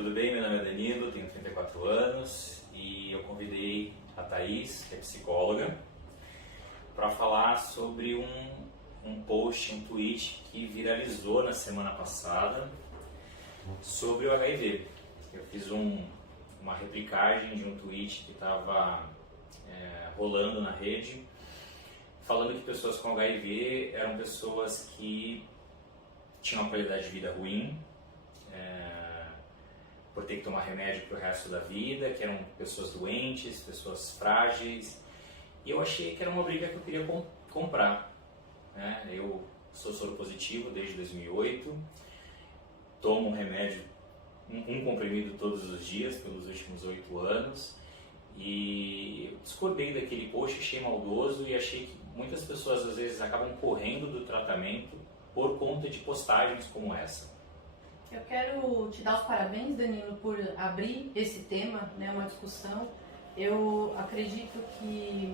Tudo bem? Meu nome é Danilo, tenho 34 anos e eu convidei a Thaís, que é psicóloga, para falar sobre um post, um tweet que viralizou na semana passada sobre o HIV. Eu fiz uma replicagem de um tweet que estava rolando na rede, falando que pessoas com HIV eram pessoas que tinham uma qualidade de vida ruim, por ter que tomar remédio para o resto da vida, que eram pessoas doentes, pessoas frágeis, e eu achei que era uma briga que eu queria comprar. Eu sou soropositivo desde 2008, tomo um remédio, um comprimido todos os dias pelos últimos 8 anos, e eu discordei daquele post, achei maldoso e achei que muitas pessoas às vezes acabam correndo do tratamento por conta de postagens como essa. Eu quero te dar os parabéns, Danilo, por abrir esse tema, uma discussão. Eu acredito que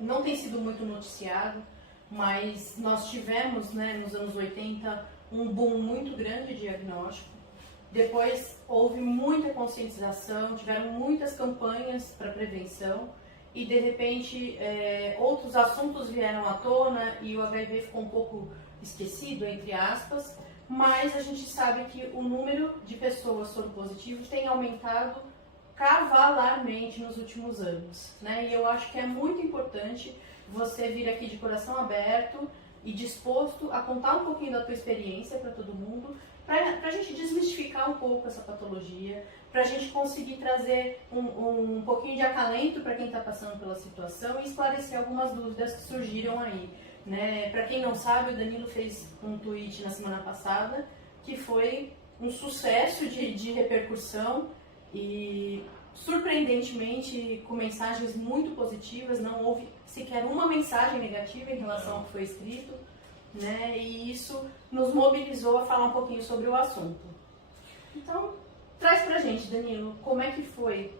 não tem sido muito noticiado, mas nós tivemos, nos anos 80, um boom muito grande de diagnóstico. Depois houve muita conscientização, tiveram muitas campanhas para prevenção e, de repente, outros assuntos vieram à tona e o HIV ficou um pouco esquecido, entre aspas. Mas a gente sabe que o número de pessoas soropositivas tem aumentado cavalarmente nos últimos anos, E eu acho que é muito importante você vir aqui de coração aberto e disposto a contar um pouquinho da tua experiência para todo mundo, para a gente desmistificar um pouco essa patologia, para a gente conseguir trazer um pouquinho de acalento para quem está passando pela situação e esclarecer algumas dúvidas que surgiram aí. Para quem não sabe, o Danilo fez um tweet na semana passada que foi um sucesso de repercussão e, surpreendentemente, com mensagens muito positivas. Não houve sequer uma mensagem negativa em relação ao que foi escrito, e isso nos mobilizou a falar um pouquinho sobre o assunto. Então, traz pra gente, Danilo, como é que foi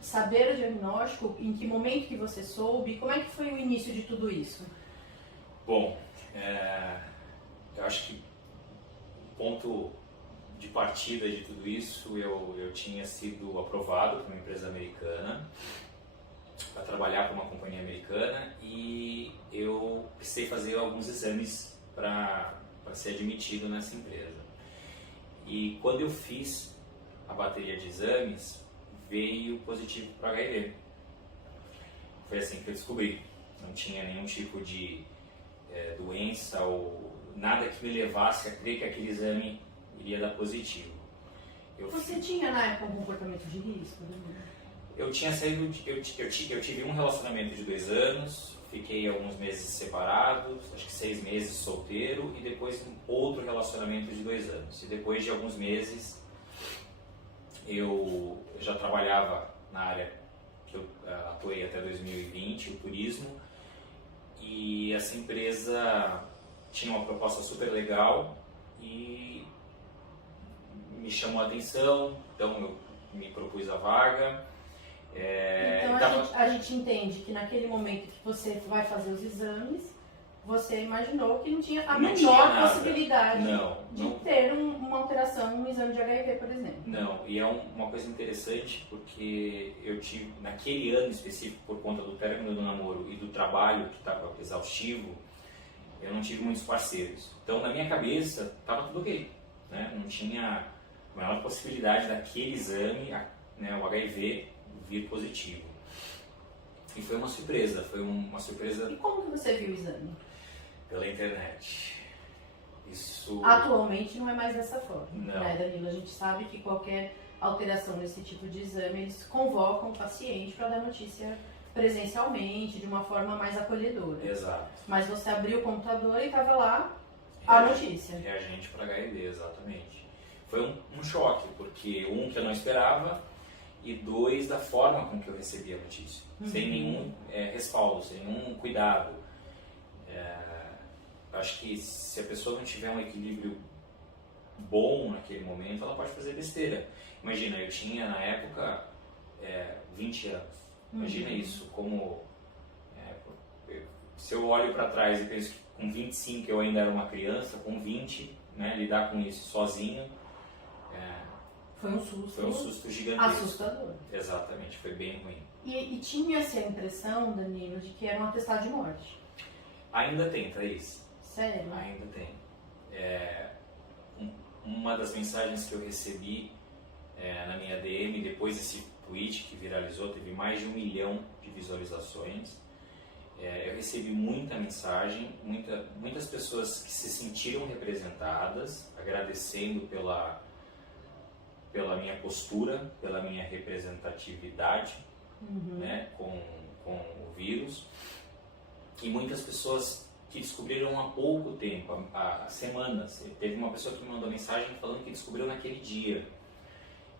saber o diagnóstico, em que momento que você soube, como é que foi o início de tudo isso? Bom, eu acho que o ponto de partida de tudo isso, eu tinha sido aprovado por uma empresa americana para trabalhar para uma companhia americana e eu precisei fazer alguns exames para ser admitido nessa empresa. E quando eu fiz a bateria de exames, veio positivo para HIV. Foi assim que eu descobri. Não tinha nenhum tipo de doença ou nada que me levasse a crer que aquele exame iria dar positivo. Você tinha na época um comportamento de risco? Eu tinha saído, eu tive um relacionamento de 2 anos, fiquei alguns meses separados, acho que 6 meses solteiro e depois outro relacionamento de 2 anos. E depois de alguns meses eu já trabalhava na área que eu atuei até 2020, o turismo. E essa empresa tinha uma proposta super legal e me chamou a atenção, então eu me propus a vaga. Então a gente entende que naquele momento que você vai fazer os exames, você imaginou que não tinha a menor possibilidade de ter uma alteração no exame de HIV, por exemplo. Não, e é uma coisa interessante porque eu tive, naquele ano específico, por conta do término do namoro e do trabalho que estava exaustivo, eu não tive muitos parceiros. Então, na minha cabeça, estava tudo ok. Não tinha a menor possibilidade daquele exame, o HIV, vir positivo. E foi uma surpresa, E como que você viu o exame? Pela internet. Isso... Atualmente não é mais dessa forma, não. Danilo? A gente sabe que qualquer alteração nesse tipo de exame, eles convocam o paciente para dar notícia presencialmente, de uma forma mais acolhedora. Exato. Mas você abriu o computador e estava lá a notícia. Reagente para HIV, exatamente. Foi um choque, porque que eu não esperava e 2, da forma com que eu recebi a notícia. Sem nenhum respaldo, sem nenhum cuidado. Acho que se a pessoa não tiver um equilíbrio bom naquele momento, ela pode fazer besteira. Imagina, eu tinha na época 20 anos. Imagina isso, como se eu olho para trás e penso que com 25 eu ainda era uma criança, com 20, lidar com isso sozinho, Foi um susto. Foi um susto gigantesco. Assustador. Exatamente, foi bem ruim. E tinha-se a impressão, Danilo, de que era um atestado de morte. Ainda tem, Thaís. Sério? Ainda tem. Uma das mensagens que eu recebi na minha DM, depois desse tweet que viralizou, teve mais de 1 milhão de visualizações. Eu recebi muita mensagem, muitas pessoas que se sentiram representadas, agradecendo pela minha postura, pela minha representatividade, né, com o vírus. E muitas pessoas que descobriram há pouco tempo, há semanas. Teve uma pessoa que me mandou mensagem falando que descobriu naquele dia.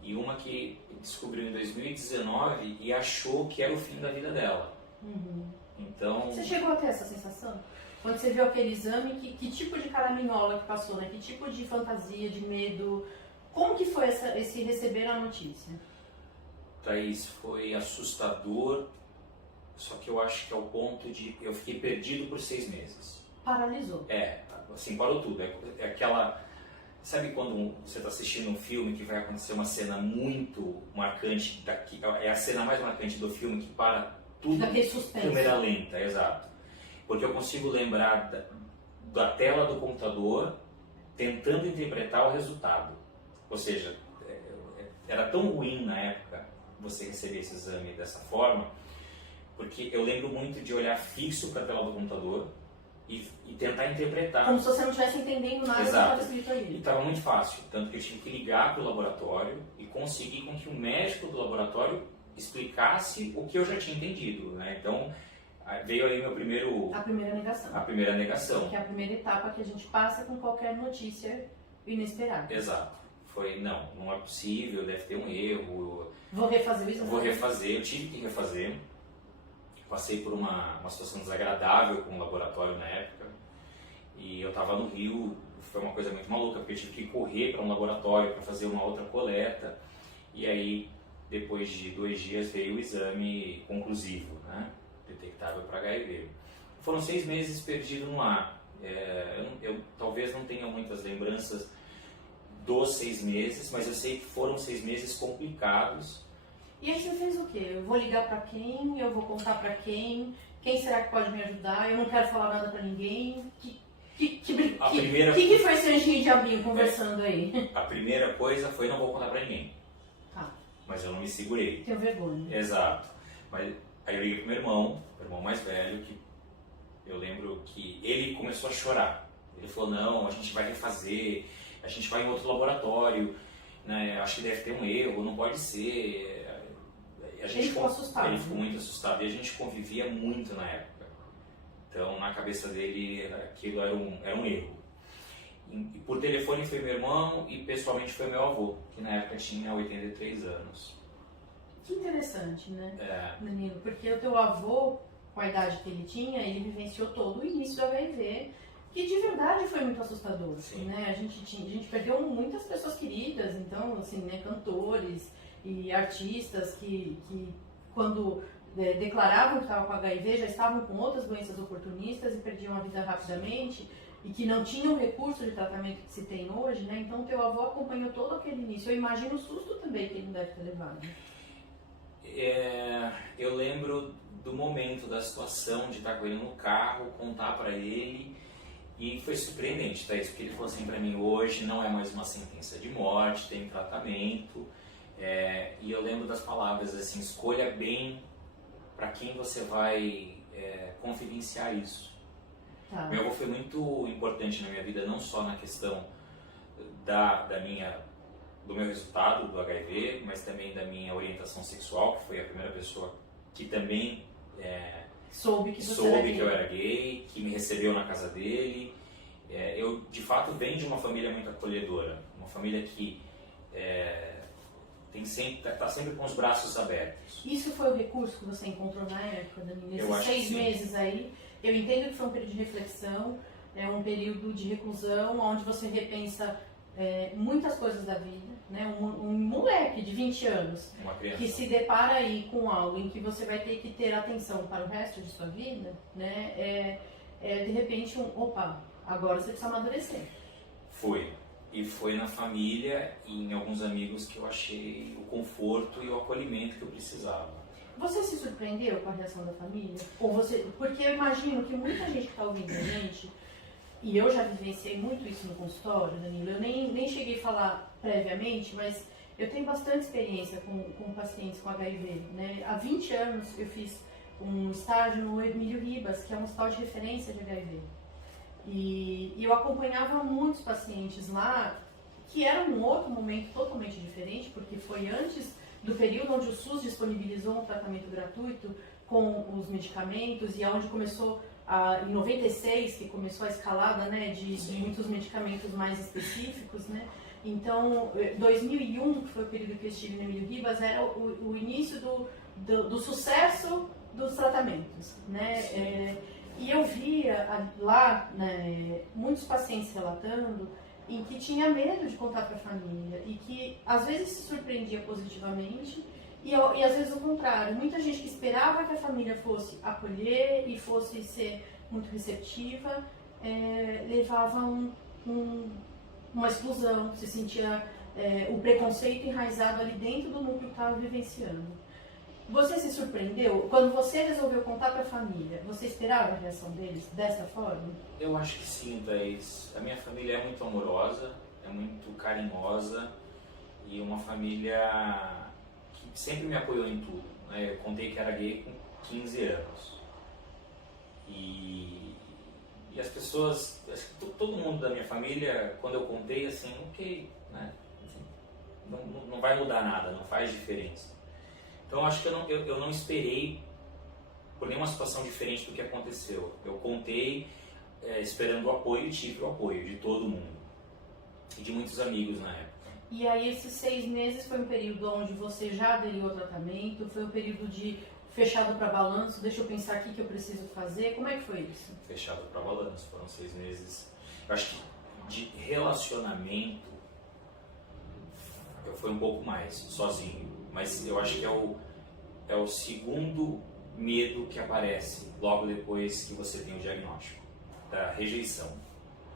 E uma que descobriu em 2019 e achou que era o fim da vida dela. Então... Você chegou a ter essa sensação? Quando você viu aquele exame, que tipo de caraminhola que passou, né? Que tipo de fantasia, de medo? Como que foi esse receber a notícia? Thaís, foi assustador, só que eu acho que é o ponto de... Eu fiquei perdido por 6 meses. Paralisou. Assim, parou tudo. É aquela... Sabe quando você está assistindo um filme que vai acontecer uma cena muito marcante, é a cena mais marcante do filme que para tudo, daquele suspense. Câmera lenta, exato. Porque eu consigo lembrar da tela do computador tentando interpretar o resultado. Ou seja, era tão ruim na época você receber esse exame dessa forma, porque eu lembro muito de olhar fixo para a tela do computador e tentar interpretar. Como se você não estivesse entendendo nada do que estava escrito E ali. estava muito fácil, tanto que eu tive que ligar para o laboratório e conseguir com que o médico do laboratório explicasse o que eu já tinha entendido, né? Então, veio aí A primeira negação. a primeira negação. Que é a primeira etapa que a gente passa com qualquer notícia inesperada. Exato. Foi, não é possível, deve ter um erro. Vou refazer o exame. Vou refazer, eu tive que refazer. Passei por uma situação desagradável com o laboratório na época. E eu estava no Rio, foi uma coisa muito maluca, porque eu tive que correr para um laboratório para fazer uma outra coleta. E aí, depois de 2 dias, veio o exame conclusivo, né? Detectável para HIV. Foram 6 meses perdido no ar. Eu talvez não tenha muitas lembranças dos 6 meses, mas eu sei que foram 6 meses complicados. E aí você fez o quê? Eu vou ligar pra quem? Eu vou contar pra quem? Quem será que pode me ajudar? Eu não quero falar nada pra ninguém. Que foi esse anjinho diabinho conversando aí? A primeira coisa foi: não vou contar pra ninguém. Tá. Mas eu não me segurei. Tenho vergonha. Exato. Mas aí eu liguei pro meu irmão mais velho, que eu lembro que ele começou a chorar. Ele falou: não, a gente vai refazer, a gente vai em outro laboratório, né? Acho que deve ter um erro, não pode ser. Ele ficou assustado. Ele ficou muito assustado e a gente convivia muito na época. Então, na cabeça dele, aquilo era um erro. E por telefone foi meu irmão e pessoalmente foi meu avô, que na época tinha 83 anos. Que interessante, né, É. Danilo? Porque o teu avô, com a idade que ele tinha, ele vivenciou todo o início do HIV, que de verdade foi muito assustador. Sim. Né? A gente perdeu muitas pessoas queridas, então, assim, né, cantores e artistas que quando declaravam que estavam com HIV, já estavam com outras doenças oportunistas e perdiam a vida rapidamente e que não tinham o recurso de tratamento que se tem hoje, né? Então, teu avô acompanhou todo aquele início. Eu imagino o susto também que ele não deve ter levado. Eu lembro do momento, da situação de estar com ele no carro, contar para ele, e foi surpreendente, Thaís, porque ele falou assim para mim: hoje não é mais uma sentença de morte, tem tratamento. E eu lembro das palavras assim: escolha bem para quem você vai confidenciar isso. Tá. Meu avô foi muito importante na minha vida, não só na questão do meu resultado do HIV, mas também da minha orientação sexual, que foi a primeira pessoa que também soube que eu era gay, que me recebeu na casa dele. Eu, de fato, venho de uma família muito acolhedora, uma família que está sempre com os braços abertos. Isso foi o recurso que você encontrou na época, Danilo? Eu Nesses acho que 6 sim. meses aí, eu entendo que foi um período de reflexão, um período de reclusão, onde você repensa muitas coisas da vida, né? Um moleque de 20 anos Uma criança. que se depara aí com algo em que você vai ter que ter atenção para o resto de sua vida, né? De repente opa, agora você precisa amadurecer. Foi. E foi na família e em alguns amigos que eu achei o conforto e o acolhimento que eu precisava. Você se surpreendeu com a reação da família? Ou você, porque eu imagino que muita gente que está ouvindo a gente, e eu já vivenciei muito isso no consultório, Danilo, eu nem cheguei a falar previamente, mas eu tenho bastante experiência com pacientes com HIV, né? Há 20 anos eu fiz um estágio no Emílio Ribas, que é um hospital de referência de HIV. E eu acompanhava muitos pacientes lá, que era um outro momento totalmente diferente, porque foi antes do período onde o SUS disponibilizou um tratamento gratuito com os medicamentos e onde começou, em 96, que começou a escalada, né, de muitos medicamentos mais específicos, né? Então, 2001, que foi o período que eu estive no Emílio Ribas, era o início do sucesso dos tratamentos, né? E eu via lá, né, muitos pacientes relatando em que tinha medo de contar para a família e que às vezes se surpreendia positivamente e às vezes o contrário. Muita gente que esperava que a família fosse acolher e fosse ser muito receptiva, levava uma exclusão, se sentia o preconceito enraizado ali dentro do núcleo que estava vivenciando. Você se surpreendeu? Quando você resolveu contar para a família, você esperava a reação deles dessa forma? Eu acho que sim, Thaís. A minha família é muito amorosa, é muito carinhosa e uma família que sempre me apoiou em tudo, né? Eu contei que era gay com 15 anos. E as pessoas, acho que todo mundo da minha família, quando eu contei, assim, ok, né? Não vai mudar nada, não faz diferença. Então acho que eu não esperei por nenhuma situação diferente do que aconteceu. Eu contei esperando o apoio e tive o apoio de todo mundo e de muitos amigos na época. E aí esses 6 meses foi um período onde você já aderiu ao tratamento, foi um período de fechado para balanço, deixa eu pensar aqui que eu preciso fazer, como é que foi isso? Fechado para balanço, foram 6 meses. Eu acho que de relacionamento eu fui um pouco mais, sozinho. Mas eu acho que é o segundo medo que aparece logo depois que você tem o diagnóstico, da rejeição.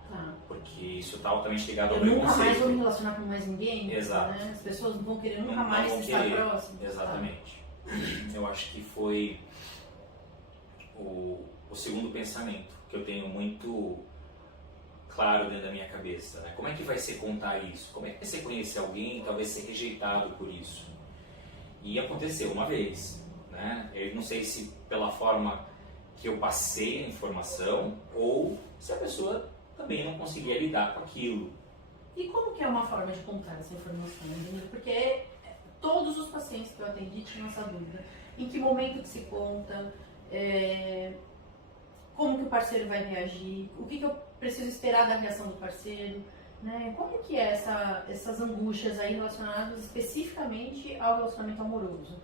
Tá. Porque isso está altamente ligado ao eu nunca preconceito. mais vou me relacionar com mais ninguém. Exato. Né? As pessoas não vão querer nunca Não mais vão estar querer. próximas. Exatamente. Eu acho que foi o segundo pensamento que eu tenho muito claro dentro da minha cabeça, né? Como é que vai ser contar isso? Como é que vai ser conhecer alguém e talvez ser rejeitado por isso? E aconteceu uma vez, né? Eu não sei se pela forma que eu passei a informação ou se a pessoa também não conseguia lidar com aquilo. E como que é uma forma de contar essa informação, Danilo? Porque todos os pacientes que eu atendi tinham essa dúvida. Em que momento que se conta? Como que o parceiro vai reagir? O que eu preciso esperar da reação do parceiro? Né? Como que é essas angústias aí relacionadas especificamente ao relacionamento amoroso?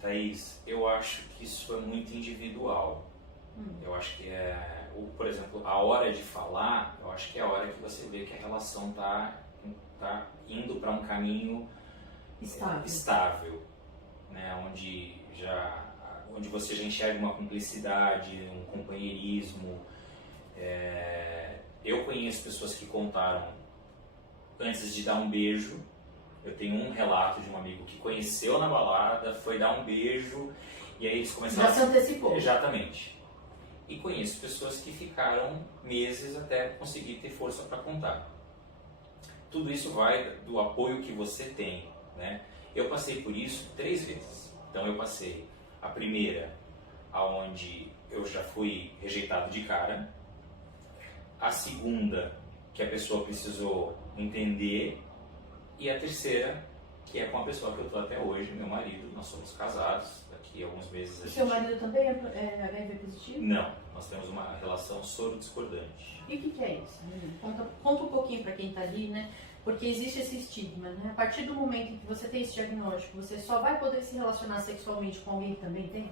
Thaís, eu acho que isso é muito individual. Eu acho que por exemplo, a hora de falar, eu acho que é a hora que você vê que a relação tá indo para um caminho estável, né? Onde você já enxerga uma cumplicidade, um companheirismo. Eu conheço pessoas que contaram antes de dar um beijo. Eu tenho um relato de um amigo que conheceu na balada, foi dar um beijo e aí eles começaram... Já se antecipou. Exatamente. E conheço pessoas que ficaram meses até conseguir ter força para contar. Tudo isso vai do apoio que você tem, né? Eu passei por isso 3 vezes. Então eu passei a primeira, aonde eu já fui rejeitado de cara. A segunda, que a pessoa precisou entender. E a terceira, que é com a pessoa que eu estou até hoje, meu marido. Nós somos casados, daqui a alguns meses a gente... Seu marido também é HIV positivo? Não, nós temos uma relação soro-discordante. E o que é isso? Conta um pouquinho para quem está ali, né? Porque existe esse estigma, né? A partir do momento em que você tem esse diagnóstico, você só vai poder se relacionar sexualmente com alguém que também tem?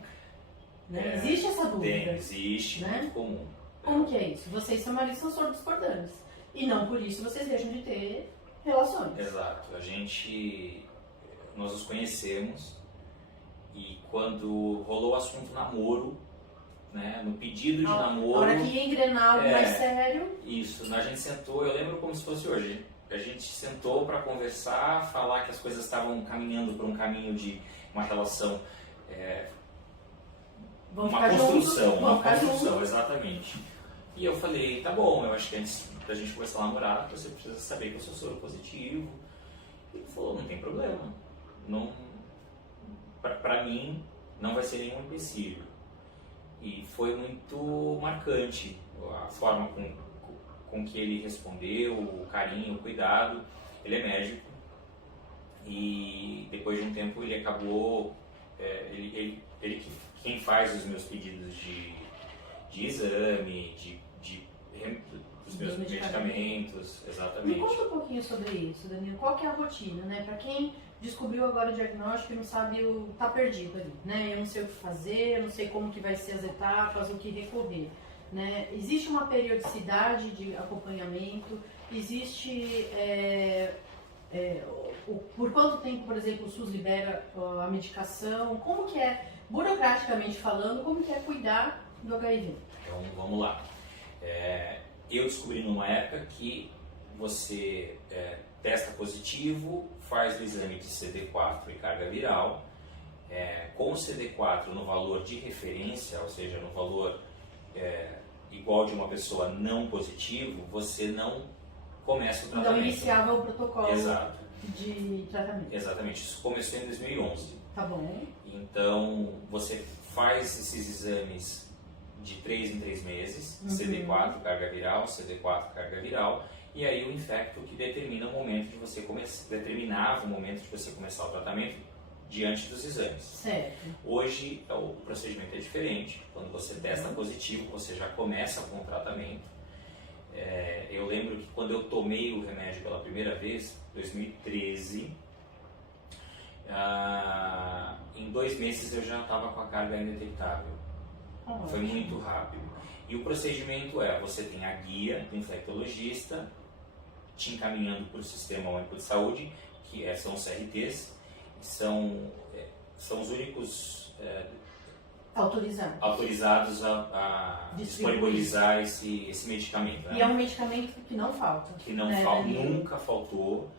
Né? Existe essa dúvida? Existe, né? muito comum. Como que é isso? Você e seu marido são soro-discordantes. E não por isso vocês deixam de ter relações. Exato. Nós nos conhecemos e quando rolou o assunto namoro, né, no pedido de namoro... A hora que ia engrenar algo mais sério... Isso, a gente sentou, eu lembro como se fosse hoje. a gente sentou para conversar, falar que as coisas estavam caminhando para um caminho de uma relação, uma construção, exatamente. E eu falei, tá bom, eu acho que antes da gente começar a namorar, você precisa saber que eu sou soro positivo. E ele falou, não tem problema, não, pra mim não vai ser nenhum empecilho. E foi muito marcante a forma com que ele respondeu, o carinho, o cuidado. Ele é médico e depois de um tempo ele acabou, quem faz os meus pedidos de exame, dos meus medicamentos, exatamente. Me conta um pouquinho sobre isso, Danilo. Qual que é a rotina, né? Para quem descobriu agora o diagnóstico e não sabe, tá perdido ali, né? Eu não sei o que fazer, eu não sei como que vai ser as etapas, o que recorrer, né? Existe uma periodicidade de acompanhamento, existe por quanto tempo, por exemplo, o SUS libera a medicação, como que é, burocraticamente falando, como que é cuidar do HIV? Então, vamos lá. Eu descobri numa época que você testa positivo, faz o exame de CD4 e carga viral. Com o CD4 no valor de referência, ou seja, no valor igual de uma pessoa não positivo, você não começa o tratamento. Então iniciava o protocolo. Exato. De tratamento. Exatamente, isso começou em 2011. Tá bom. Então você faz esses exames de 3 em 3 meses, CD4 carga viral, CD4 carga viral, e aí o infecto que determinava o momento de você começar o tratamento diante dos exames. Certo. Hoje o procedimento é diferente. Quando você testa positivo, você já começa com o tratamento. Eu lembro que quando eu tomei o remédio pela primeira vez, 2013, em 2 meses eu já estava com a carga indetectável. Foi muito rápido. E o procedimento você tem a guia do infectologista te encaminhando para o Sistema Único de Saúde, que são os CRTs, são os únicos autorizados a disponibilizar esse medicamento. Né? E é um medicamento que não falta. Que não falta, nunca faltou.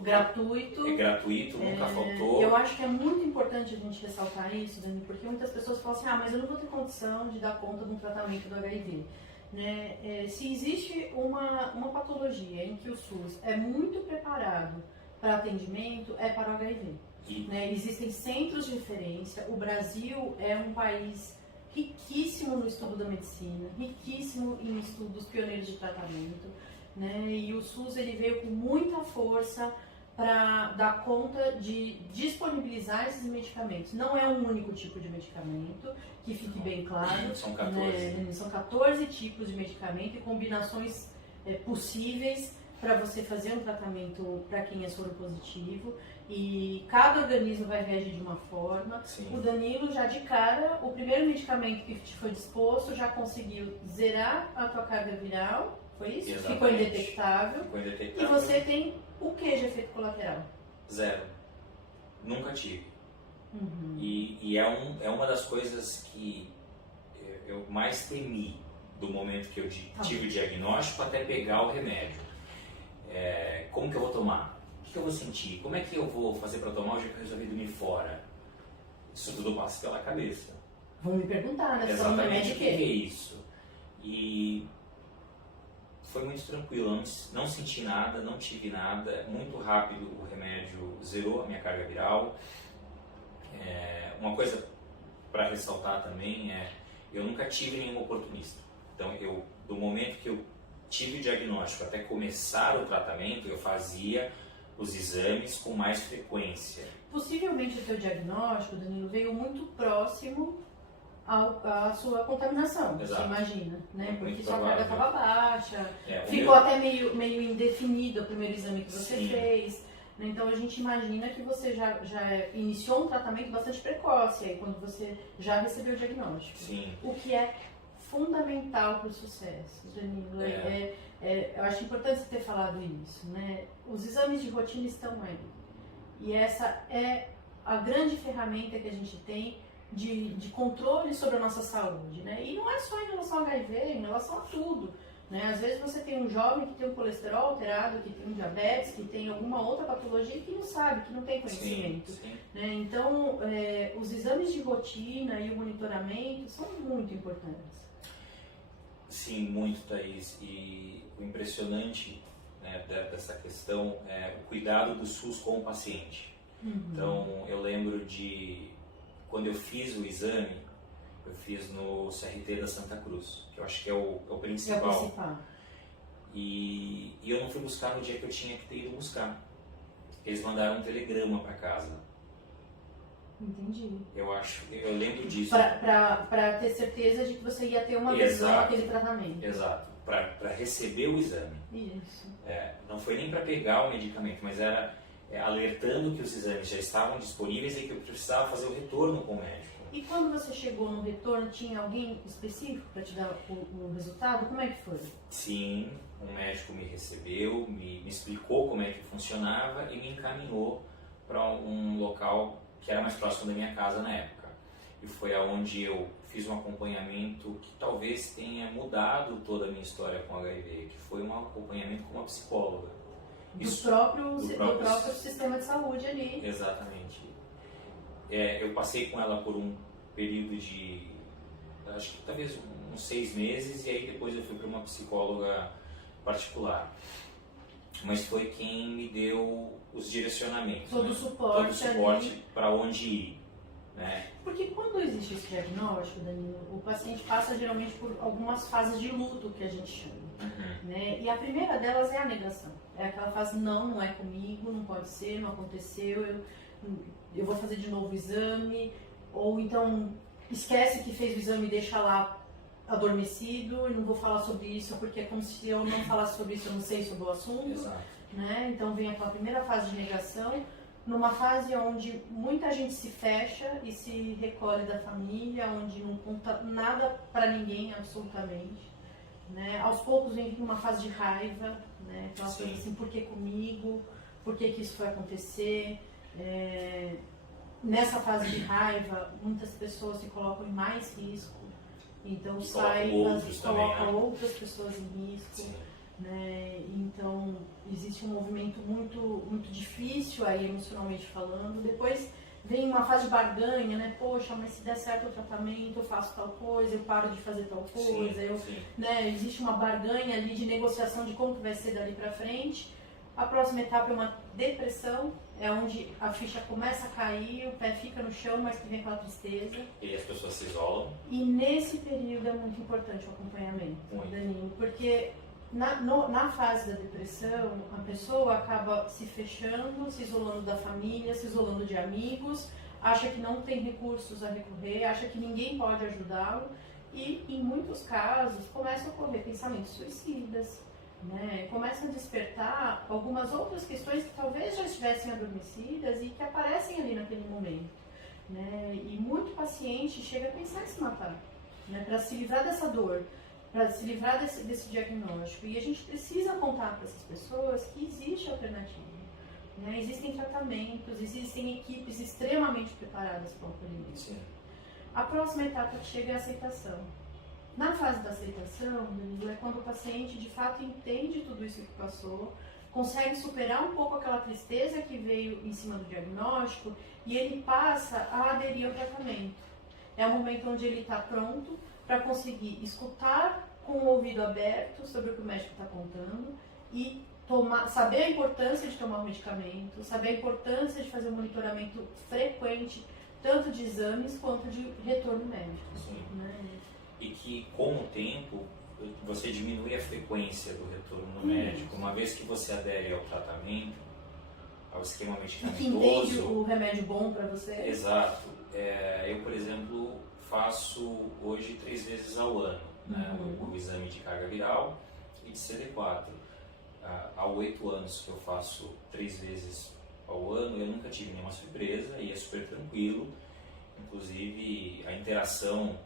Gratuito. É gratuito, nunca faltou. Eu acho que é muito importante a gente ressaltar isso, Dani, porque muitas pessoas falam assim, mas eu não vou ter condição de dar conta de um tratamento do HIV. Né? Se existe uma patologia em que o SUS é muito preparado para atendimento, é para o HIV. Né? Existem centros de referência, o Brasil é um país riquíssimo no estudo da medicina, riquíssimo em estudos pioneiros de tratamento, né? E o SUS ele veio com muita força para dar conta de disponibilizar esses medicamentos. Não é um único tipo de medicamento, que fique bem claro. São 14. Né? São 14 tipos de medicamento e combinações possíveis para você fazer um tratamento para quem é soropositivo. E cada organismo vai reagir de uma forma. Sim. O Danilo, já de cara, o primeiro medicamento que te foi disposto já conseguiu zerar a tua carga viral. Foi isso? Exatamente. Ficou indetectável. E você tem o que de efeito colateral? Zero. Nunca tive. E é uma das coisas que eu mais temi do momento que eu tive o diagnóstico até pegar o remédio. Como que eu vou tomar? O que eu vou sentir? Como é que eu vou fazer para tomar hoje que eu resolvi dormir fora? Isso tudo passa pela cabeça. Vão me perguntar, né? Exatamente, o que é isso? E foi muito tranquilo, eu não senti nada, não tive nada, muito rápido o remédio zerou a minha carga viral. Uma coisa para ressaltar também eu nunca tive nenhum oportunista. Então, do momento que eu tive o diagnóstico até começar o tratamento, eu fazia os exames com mais frequência. Possivelmente o seu diagnóstico, Danilo, veio muito próximo à sua contaminação, Exato. Você imagina, né? Porque muito sua carga estava baixa, meu... ficou até meio indefinido o primeiro exame que você Sim. fez. Né? Então a gente imagina que você já iniciou um tratamento bastante precoce aí, quando você já recebeu o diagnóstico. Sim. O que é fundamental para o sucesso, Danilo. Eu acho importante você ter falado isso, né? Os exames de rotina estão aí. E essa é a grande ferramenta que a gente tem de controle sobre a nossa saúde, né? E não é só em relação ao HIV, em relação a tudo. Né? Às vezes você tem um jovem que tem um colesterol alterado, que tem um diabetes, que tem alguma outra patologia que não sabe, que não tem conhecimento. Sim, sim. Né? Então, os exames de rotina e o monitoramento são muito importantes. Sim, muito, Thaís. E o impressionante, né, dessa questão é o cuidado do SUS com o paciente. Então, eu lembro de quando eu fiz o exame, eu fiz no CRT da Santa Cruz, que eu acho que é o principal. É o principal. E eu não fui buscar no dia que eu tinha que ter ido buscar. Eles mandaram um telegrama para casa. Entendi. Eu lembro disso. Para ter certeza de que você ia ter uma adesão àquele tratamento. Exato, para receber o exame. Isso. Não foi nem para pegar o medicamento, mas era alertando que os exames já estavam disponíveis e que eu precisava fazer o retorno com o médico. E quando você chegou no retorno, tinha alguém específico para te dar o resultado? Como é que foi? Sim, um médico me recebeu, me explicou como é que funcionava e me encaminhou para um local que era mais próximo da minha casa na época. E foi aonde eu fiz um acompanhamento que talvez tenha mudado toda a minha história com HIV, que foi um acompanhamento com uma psicóloga. Do próprio sistema de saúde ali. Exatamente. Eu passei com ela por um período de, acho que talvez uns 6 meses, e aí depois eu fui para uma psicóloga particular. Mas foi quem me deu os direcionamentos. Todo o suporte para onde ir. Né? Porque quando existe esse diagnóstico, Danilo, o paciente passa geralmente por algumas fases de luto, que a gente chama. Né? E a primeira delas é a negação. É aquela fase, não é comigo, não pode ser, não aconteceu, eu vou fazer de novo o exame. Ou então esquece que fez o exame e deixa lá adormecido e não vou falar sobre isso porque é como se eu não falasse sobre isso, eu não sei sobre o assunto. Exato. Né? Então vem aquela primeira fase de negação, numa fase onde muita gente se fecha e se recolhe da família, onde não conta nada para ninguém absolutamente. Né? Aos poucos vem uma fase de raiva, né? Aquela coisa assim, por que comigo? Por que isso foi acontecer? Nessa fase de raiva, muitas pessoas se colocam em mais risco, então colocam outras pessoas em risco. Né? Então existe um movimento muito, muito difícil aí emocionalmente falando. Depois vem uma fase de barganha, né? Poxa, mas se der certo o tratamento, eu faço tal coisa, eu paro de fazer tal coisa. Né? Existe uma barganha ali de negociação de como que vai ser dali pra frente. A próxima etapa é uma depressão, é onde a ficha começa a cair, o pé fica no chão, mas que vem aquela tristeza. E as pessoas se isolam. E nesse período é muito importante o acompanhamento, Danilo, porque na fase da depressão, a pessoa acaba se fechando, se isolando da família, se isolando de amigos, acha que não tem recursos a recorrer, acha que ninguém pode ajudá-lo e, em muitos casos, começam a ocorrer pensamentos suicidas, né? Começam a despertar algumas outras questões que talvez já estivessem adormecidas e que aparecem ali naquele momento. Né? E muito paciente chega a pensar em se matar, né? Para se livrar dessa dor, para se livrar desse diagnóstico. E a gente precisa contar para essas pessoas que existe alternativa. Né? Existem tratamentos, existem equipes extremamente preparadas para o acolhimento. A próxima etapa que chega é a aceitação. Na fase da aceitação, Danilo, é quando o paciente de fato entende tudo isso que passou, consegue superar um pouco aquela tristeza que veio em cima do diagnóstico e ele passa a aderir ao tratamento. É o momento onde ele está pronto para conseguir escutar com o ouvido aberto sobre o que o médico está contando e saber a importância de tomar o medicamento, saber a importância de fazer um monitoramento frequente, tanto de exames quanto de retorno médico. Né? E que com o tempo você diminui a frequência do retorno no médico, uma vez que você adere ao tratamento, ao esquema medicamentoso. E que entende o remédio bom para você. Exato. Eu, por exemplo, faço hoje 3 vezes ao ano, né, o exame de carga viral e de CD4. Há 8 anos que eu faço 3 vezes ao ano, eu nunca tive nenhuma surpresa e é super tranquilo. Inclusive, a interação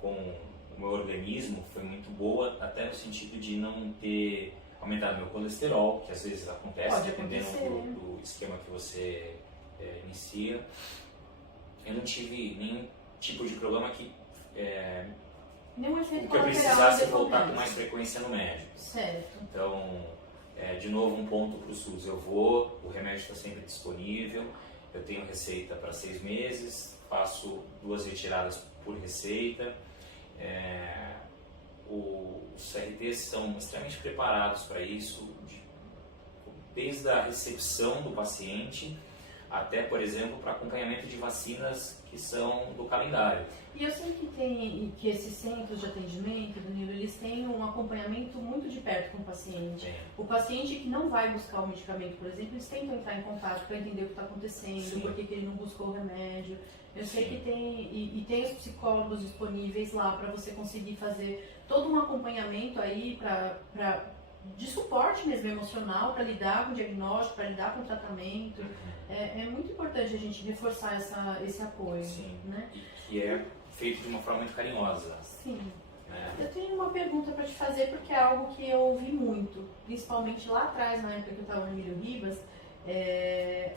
com o meu organismo foi muito boa, até no sentido de não ter aumentado meu colesterol, que às vezes acontece dependendo do esquema que você inicia. Eu não tive nenhum tipo de problema que Nenhum efeito o que eu colateral precisasse decorrente. voltar com mais frequência no médico. Certo. Então, de novo, um ponto para o SUS. Eu vou, o remédio está sempre disponível, eu tenho receita para 6 meses, faço 2 retiradas por receita. Os CRTs são extremamente preparados para isso, desde a recepção do paciente até, por exemplo, para acompanhamento de vacinas que são do calendário. E eu sei que esses centros de atendimento, Danilo, eles têm um acompanhamento muito de perto com o paciente. Sim. O paciente que não vai buscar o medicamento, por exemplo, eles tentam entrar em contato para entender o que está acontecendo, Sim. por que ele não buscou o remédio. Eu sei Sim. que tem, tem os psicólogos disponíveis lá para você conseguir fazer todo um acompanhamento aí de suporte mesmo emocional, para lidar com o diagnóstico, para lidar com o tratamento. É muito importante a gente reforçar esse apoio. Sim. Né? E que é feito de uma forma muito carinhosa. Sim. Né? Eu tenho uma pergunta para te fazer, porque é algo que eu ouvi muito, principalmente lá atrás, na época que eu estava no Emílio Ribas.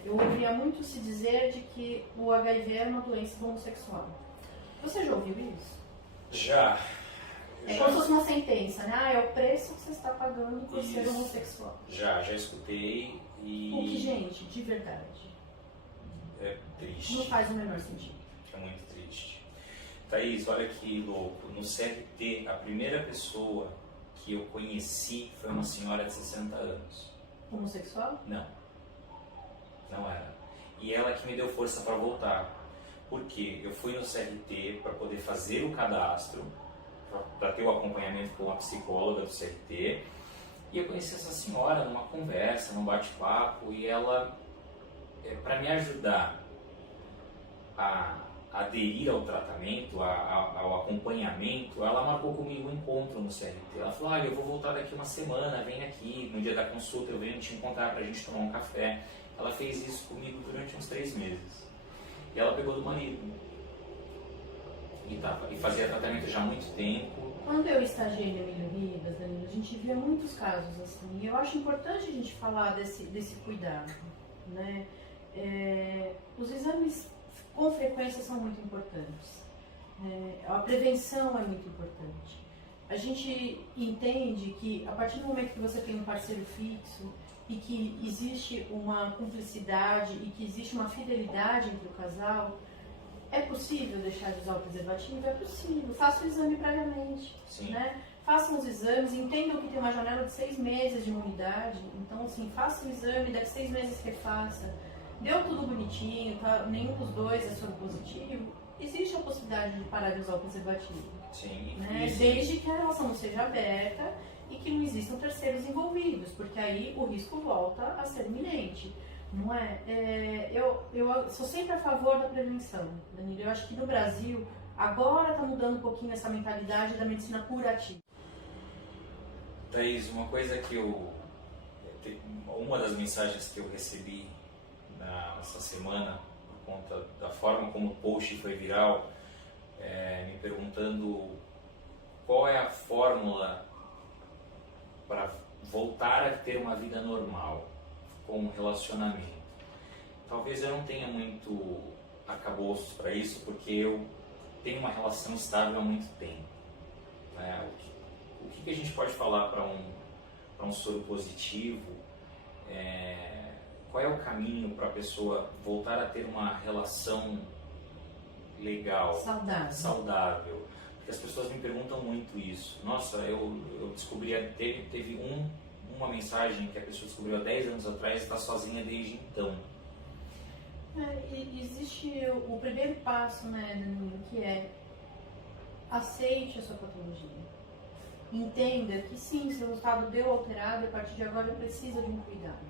Eu ouvia muito se dizer de que o HIV era uma doença homossexual. Você já ouviu isso? Já. É como se fosse uma sentença, né? É o preço que você está pagando por ser Isso. homossexual. Já escutei e... O que, gente, de verdade, é triste. não faz o menor sentido. É muito triste. Thaís, olha que louco. No CRT, a primeira pessoa que eu conheci foi uma senhora de 60 anos. Homossexual? Não. Não era. E ela que me deu força para voltar. Por quê? Eu fui no CRT para poder fazer o cadastro, para ter o acompanhamento com a psicóloga do CRT. E eu conheci essa senhora numa conversa, num bate-papo, e ela, para me ajudar a aderir ao tratamento, ao acompanhamento, ela marcou comigo um encontro no CRT. Ela falou, olha, eu vou voltar daqui uma semana, vem aqui, no dia da consulta eu venho te encontrar para a gente tomar um café. Ela fez isso comigo durante uns 3 meses. E ela pegou do marido. E fazia tratamento já há muito tempo. Quando eu estagiei no Emílio Ribas, Danilo, a gente via muitos casos assim. E eu acho importante a gente falar desse cuidado. Né? Os exames com frequência são muito importantes. A prevenção é muito importante. A gente entende que a partir do momento que você tem um parceiro fixo e que existe uma cumplicidade e que existe uma fidelidade entre o casal, é possível deixar de usar o preservativo? É possível. Faça o exame previamente. Sim. Né? Façam os exames, entendam que tem uma janela de 6 meses de imunidade. Então, assim, faça o exame, daqui 6 meses refaça. Deu tudo bonitinho, tá? Nenhum dos dois é soro positivo. Existe a possibilidade de parar de usar o preservativo. Sim. Né? Desde que a relação não seja aberta e que não existam terceiros envolvidos, porque aí o risco volta a ser iminente. Não é? Eu sou sempre a favor da prevenção, Danilo. Eu acho que no Brasil, agora está mudando um pouquinho essa mentalidade da medicina curativa. Thaís, uma coisa que uma das mensagens que eu recebi nessa semana, por conta da forma como o post foi viral, me perguntando qual é a fórmula para voltar a ter uma vida normal com um relacionamento. Talvez eu não tenha muito arcabouços para isso, porque eu tenho uma relação estável há muito tempo. Né? O que a gente pode falar para um soro positivo? Qual é o caminho para a pessoa voltar a ter uma relação legal, saudável? Porque as pessoas me perguntam muito isso. Nossa, eu descobri, teve uma mensagem que a pessoa descobriu há 10 anos atrás e está sozinha desde então. Existe o primeiro passo, né, Danilo, que é aceite a sua patologia. Entenda que sim, seu estado deu alterado e a partir de agora precisa de um cuidado.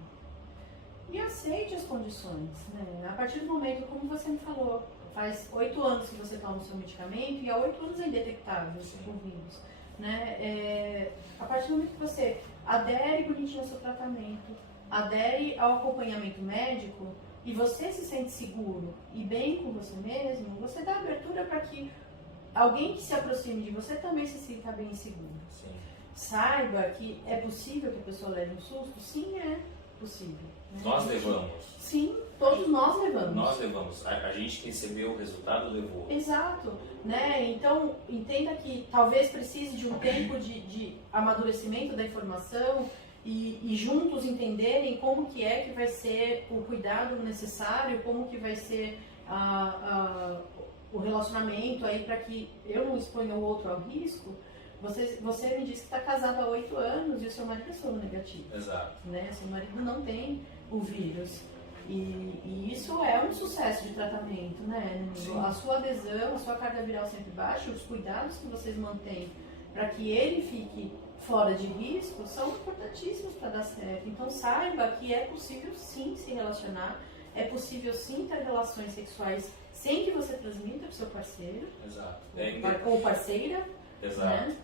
E aceite as condições. Né? A partir do momento, como você me falou, faz 8 anos que você toma o seu medicamento e há 8 anos é indetectável o vírus. Né? A partir do momento que você adere bonitinho ao seu tratamento, adere ao acompanhamento médico e você se sente seguro e bem com você mesmo, você dá abertura para que alguém que se aproxime de você também se sinta bem e seguro. Sim. Saiba que é possível que a pessoa leve um susto? Sim, é possível. Né? Nós levamos. Sim, todos nós levamos. levamos. Nós levamos. A gente que recebeu o resultado levou. Exato, né? Então, entenda que talvez precise de um tempo de amadurecimento da informação e juntos entenderem como que é que vai ser o cuidado necessário, como que vai ser o relacionamento aí para que eu não exponha o outro ao risco. Você me disse que está casado há 8 anos e o seu marido é soro negativo. Exato. Né? Seu marido não tem o vírus. E isso é um sucesso de tratamento, né? Sim. A sua adesão, a sua carga viral sempre baixa, os cuidados que vocês mantêm para que ele fique fora de risco são importantíssimos para dar certo. Então saiba que é possível sim se relacionar, é possível sim ter relações sexuais sem que você transmita para o seu parceiro. Exato. Ou parceira. Exato. Né?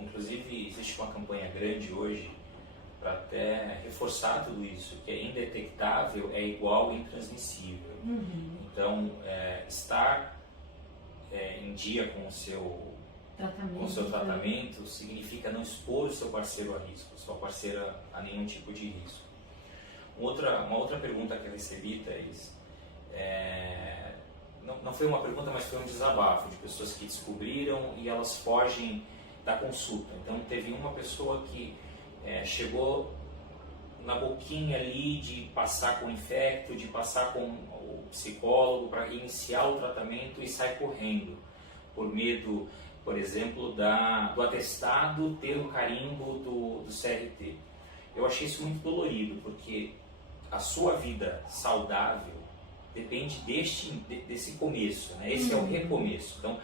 Inclusive existe uma campanha grande hoje para até reforçar tudo isso, que é indetectável é igual intransmissível. Uhum. Então, estar em dia com o seu tratamento significa não expor o seu parceiro a risco, sua parceira a nenhum tipo de risco. Uma outra pergunta que eu recebi, Thaís, não foi uma pergunta, mas foi um desabafo de pessoas que descobriram e elas fogem da consulta. Então, teve uma pessoa que chegou na boquinha ali de passar com o infecto, de passar com o psicólogo para iniciar o tratamento e sai correndo, por medo, por exemplo, do atestado ter o carimbo do CRT. Eu achei isso muito dolorido, porque a sua vida saudável depende desse começo, né? Esse é o recomeço. Então,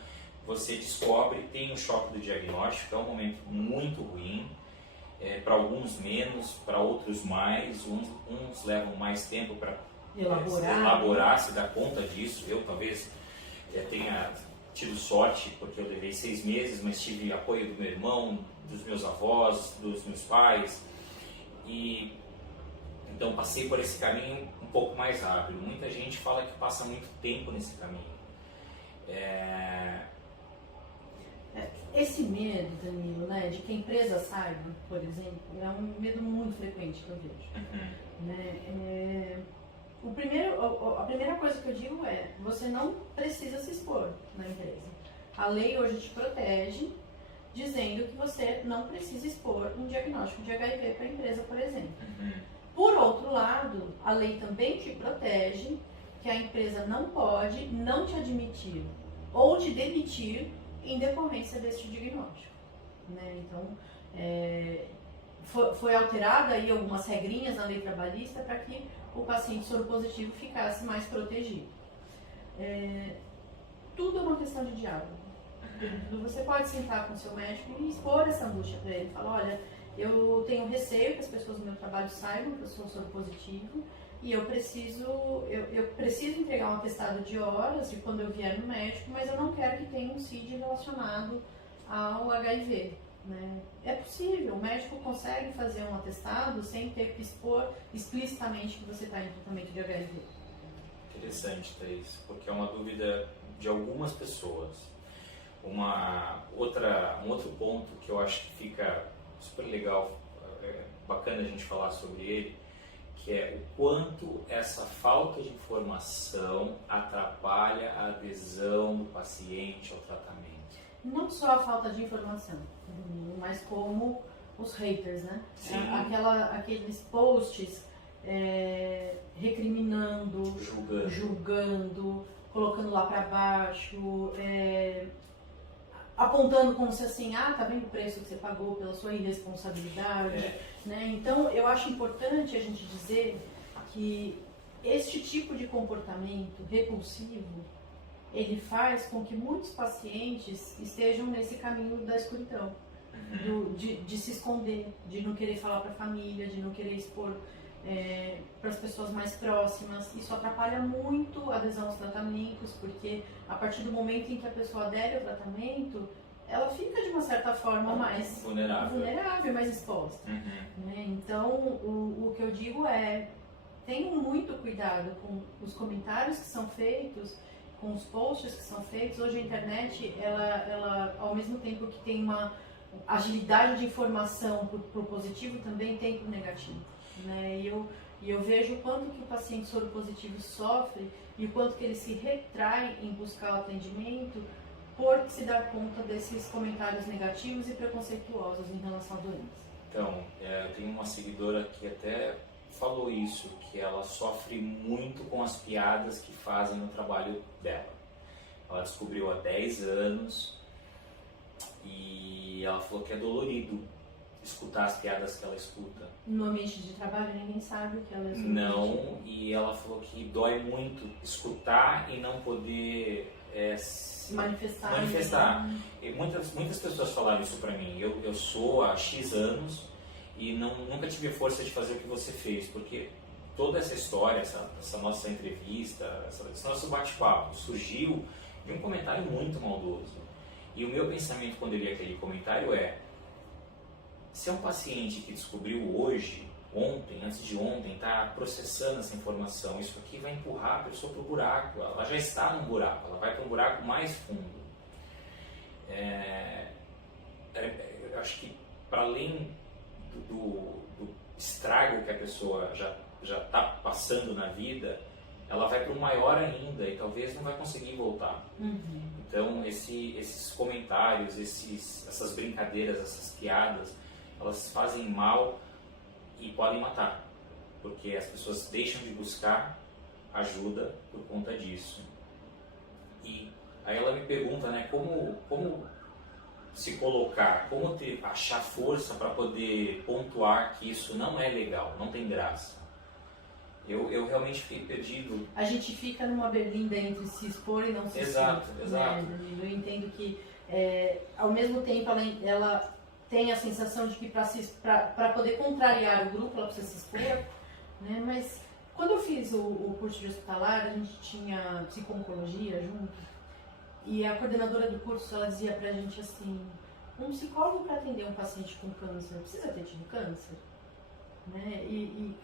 você descobre, tem um choque do diagnóstico, é um momento muito ruim, para alguns menos, para outros mais, uns levam mais tempo para elaborar, se dar conta disso. Eu talvez tenha tido sorte, porque eu levei 6 meses, mas tive apoio do meu irmão, dos meus avós, dos meus pais, e então passei por esse caminho um pouco mais rápido. Muita gente fala que passa muito tempo nesse caminho. Esse medo, Danilo, né, de que a empresa saiba, por exemplo, é um medo muito frequente que eu vejo. Uhum. Né? A primeira coisa que eu digo é, você não precisa se expor na empresa. A lei hoje te protege, dizendo que você não precisa expor um diagnóstico de HIV para a empresa, por exemplo. Uhum. Por outro lado, a lei também te protege que a empresa não pode não te admitir ou te demitir em decorrência desse diagnóstico. Né? Então, foi alterada aí algumas regrinhas na lei trabalhista para que o paciente soropositivo ficasse mais protegido. Tudo é uma questão de diálogo. Você pode sentar com o seu médico e expor essa angústia para ele. Falar, olha, eu tenho receio que as pessoas do meu trabalho saibam que eu sou soropositivo e eu preciso entregar um atestado de horas de quando eu vier no médico, mas eu não quero que tenha um CID relacionado ao HIV. Né? É possível, o médico consegue fazer um atestado sem ter que expor explicitamente que você está em tratamento de HIV. Interessante, Thaís, porque é uma dúvida de algumas pessoas. Um outro ponto que eu acho que fica super legal, bacana a gente falar sobre ele, que é o quanto essa falta de informação atrapalha a adesão do paciente ao tratamento. Não só a falta de informação, mas como os haters, né? Sim. Aqueles posts recriminando, julgando, colocando lá para baixo, apontando como se assim, tá vendo o preço que você pagou pela sua irresponsabilidade, né? Então, eu acho importante a gente dizer que este tipo de comportamento repulsivo, ele faz com que muitos pacientes estejam nesse caminho da escuridão, de se esconder, de não querer falar para a família, de não querer expor para as pessoas mais próximas. Isso atrapalha muito a adesão aos tratamentos, porque a partir do momento em que a pessoa adere ao tratamento, ela fica de uma certa forma mais vulnerável, mais exposta. Né? Então, o que eu digo é, tenham muito cuidado com os comentários que são feitos, com os posts que são feitos. Hoje a internet, ela ao mesmo tempo que tem uma agilidade de informação para o positivo, também tem para o negativo. Né? E E eu vejo o quanto que o paciente soropositivo sofre e o quanto que ele se retrai em buscar o atendimento por se dar conta desses comentários negativos e preconceituosos em relação à doença. Então, eu tenho uma seguidora que até falou isso, que ela sofre muito com as piadas que fazem no trabalho dela. Ela descobriu há 10 anos e ela falou que é dolorido escutar as piadas que ela escuta. No ambiente de trabalho ninguém sabe o que ela é. Não, e ela falou que dói muito escutar e não poder se manifestar. E muitas pessoas falaram isso pra mim. Eu sou há X anos e nunca tive força de fazer o que você fez, porque toda essa história, essa nossa entrevista, esse nosso bate-papo surgiu de um comentário muito maldoso. E o meu pensamento quando eu li aquele comentário se é um paciente que descobriu hoje, ontem, antes de ontem, está processando essa informação, isso aqui vai empurrar a pessoa para o buraco, ela já está num buraco, ela vai para um buraco mais fundo. Eu acho que para além do estrago que a pessoa já está passando na vida, ela vai para um maior ainda e talvez não vai conseguir voltar. Uhum. Então esses comentários, essas brincadeiras, essas piadas, elas fazem mal e podem matar, porque as pessoas deixam de buscar ajuda por conta disso. E aí ela me pergunta, né, como se colocar, como achar força para poder pontuar que isso não é legal, não tem graça. Eu realmente fiquei perdido. A gente fica numa berlinda entre se expor e não se expor. Exato. Né? Eu entendo que, ao mesmo tempo, ela tem a sensação de que para poder contrariar o grupo, ela precisa se expor. Né? Mas quando eu fiz o curso de hospitalar, a gente tinha psico-oncologia junto. E a coordenadora do curso, ela dizia pra gente assim, um psicólogo para atender um paciente com câncer precisa ter tido câncer? Né? E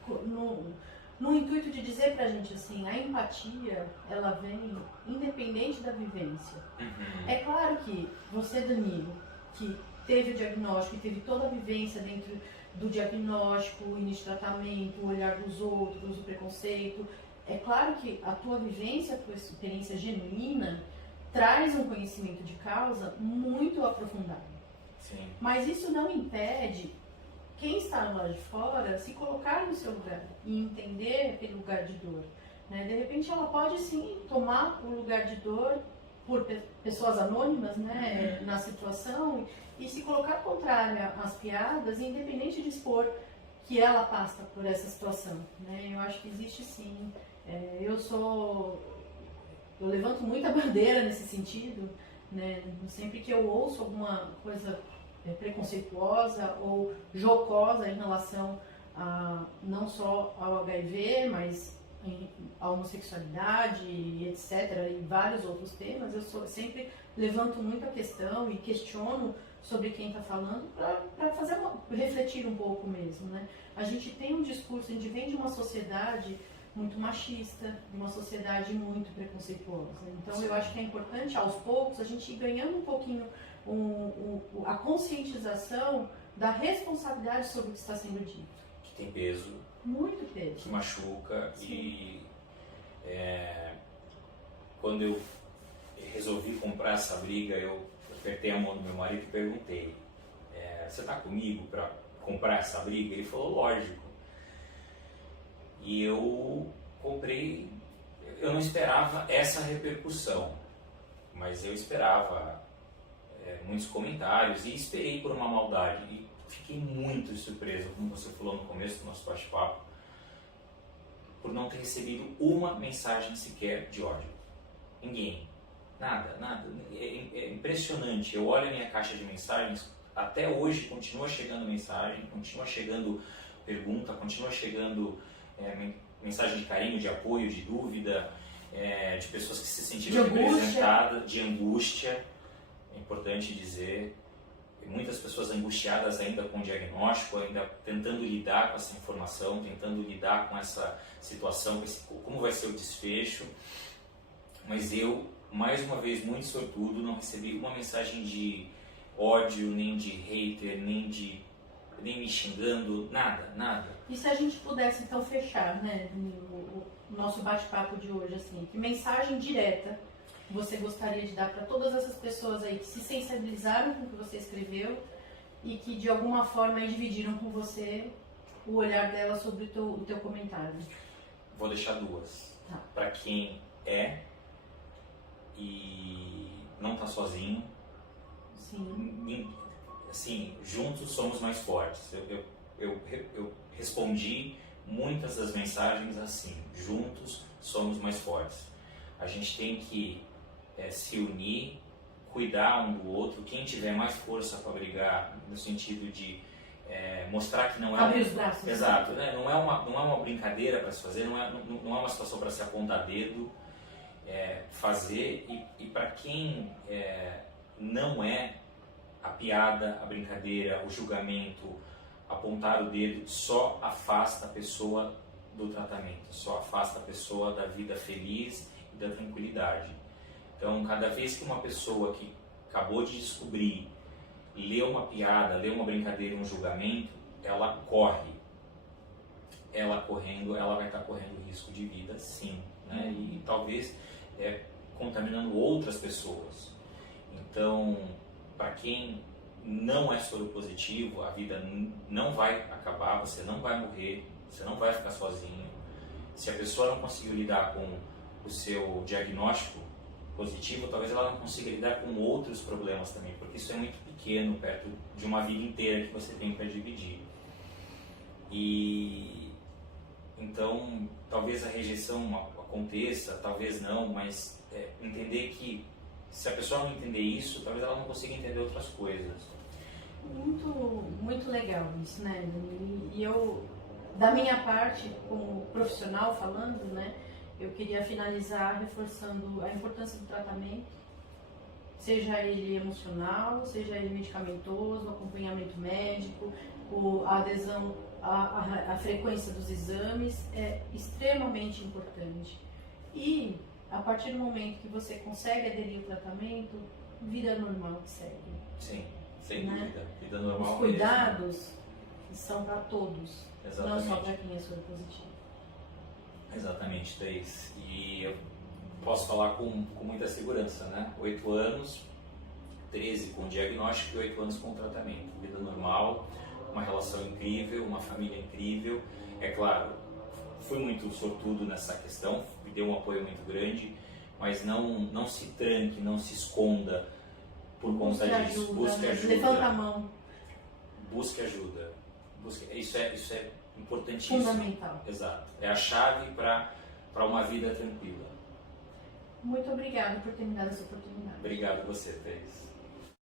no intuito de dizer pra gente assim, a empatia, ela vem independente da vivência. Uhum. É claro que você, Danilo, que teve o diagnóstico e teve toda a vivência dentro do diagnóstico, o início de tratamento, o olhar dos outros, o preconceito, é claro que a tua vivência, a tua experiência genuína traz um conhecimento de causa muito aprofundado. Sim. Mas isso não impede quem está lá de fora se colocar no seu lugar e entender aquele lugar de dor. Né? De repente ela pode sim tomar o lugar de dor por pessoas anônimas, né, na situação e se colocar contrária às piadas, independente de expor que ela passa por essa situação. Né? Eu acho que existe sim. Eu levanto muita bandeira nesse sentido, né? Sempre que eu ouço alguma coisa preconceituosa ou jocosa em relação a, não só ao HIV, mas à homossexualidade, etc., e vários outros temas, eu sempre levanto muito a questão e questiono sobre quem está falando para refletir um pouco mesmo. Né? A gente tem um discurso, a gente vem de uma sociedade muito machista, uma sociedade muito preconceituosa. Então eu acho que é importante, aos poucos, a gente ir ganhando um pouquinho a conscientização da responsabilidade sobre o que está sendo dito. Que tem peso. Muito peso. Que machuca. Sim. E quando eu resolvi comprar essa briga, eu apertei a mão do meu marido e perguntei, você está comigo para comprar essa briga? Ele falou, lógico. E eu comprei, eu não esperava essa repercussão, mas eu esperava muitos comentários e esperei por uma maldade. E fiquei muito surpreso, como você falou no começo do nosso bate-papo, por não ter recebido uma mensagem sequer de ódio. Ninguém. Nada. É impressionante. Eu olho a minha caixa de mensagens, até hoje continua chegando mensagem, continua chegando pergunta, continua chegando mensagem de carinho, de apoio, de dúvida, de pessoas que se sentiram representadas, de angústia, é importante dizer, muitas pessoas angustiadas ainda com o diagnóstico, ainda tentando lidar com essa informação, tentando lidar com essa situação, como vai ser o desfecho, mas eu, mais uma vez, muito sortudo, não recebi uma mensagem de ódio, nem de hater, nem de nem me xingando, nada, nada. E se a gente pudesse então fechar, né, o nosso bate-papo de hoje, assim, que mensagem direta você gostaria de dar para todas essas pessoas aí que se sensibilizaram com o que você escreveu e que de alguma forma aí dividiram com você o olhar dela sobre o teu comentário? Vou deixar duas. Tá. Para quem é e não tá sozinho, Sim. assim, juntos somos mais fortes. Eu respondi muitas das mensagens assim: juntos somos mais fortes. A gente tem que se unir, cuidar um do outro. Quem tiver mais força para brigar, no sentido de mostrar que não é abrir os braços. Exato, né? Não é uma brincadeira para se fazer, não é uma situação para se apontar dedo, fazer. E para quem não é, a piada, a brincadeira, o julgamento, apontar o dedo só afasta a pessoa do tratamento, só afasta a pessoa da vida feliz e da tranquilidade. Então, cada vez que uma pessoa que acabou de descobrir lê uma piada, lê uma brincadeira, um julgamento, ela corre. Ela correndo, ela vai estar correndo risco de vida, sim, né? E talvez contaminando outras pessoas. Então, para quem não é soro positivo, a vida não vai acabar, você não vai morrer, você não vai ficar sozinho. Se a pessoa não conseguiu lidar com o seu diagnóstico positivo, talvez ela não consiga lidar com outros problemas também, porque isso é muito pequeno perto de uma vida inteira que você tem para dividir. E então, talvez a rejeição aconteça, talvez não, mas entender que se a pessoa não entender isso, talvez ela não consiga entender outras coisas. Muito, muito legal isso, né? E eu, da minha parte, como profissional falando, né, eu queria finalizar reforçando a importância do tratamento, seja ele emocional, seja ele medicamentoso, acompanhamento médico, a adesão à frequência dos exames é extremamente importante. E a partir do momento que você consegue aderir ao tratamento, vida normal que segue. Sim, sem né? dúvida. Vida normal. Os cuidados são para todos, Exatamente. não só para quem é soro positivo. Exatamente, Thaís. E eu posso falar com muita segurança, né? 8 anos, 13 com diagnóstico e 8 anos com tratamento. Vida normal, uma relação incrível, uma família incrível. É claro, fui muito sortudo nessa questão, me deu um apoio muito grande, mas não se tranque, não se esconda por conta disso. Busque ajuda. Levanta a mão. Busque ajuda. Isso é importantíssimo. Fundamental. Exato. É a chave para uma vida tranquila. Muito obrigada por ter me dado essa oportunidade. Obrigado a você, Thaís.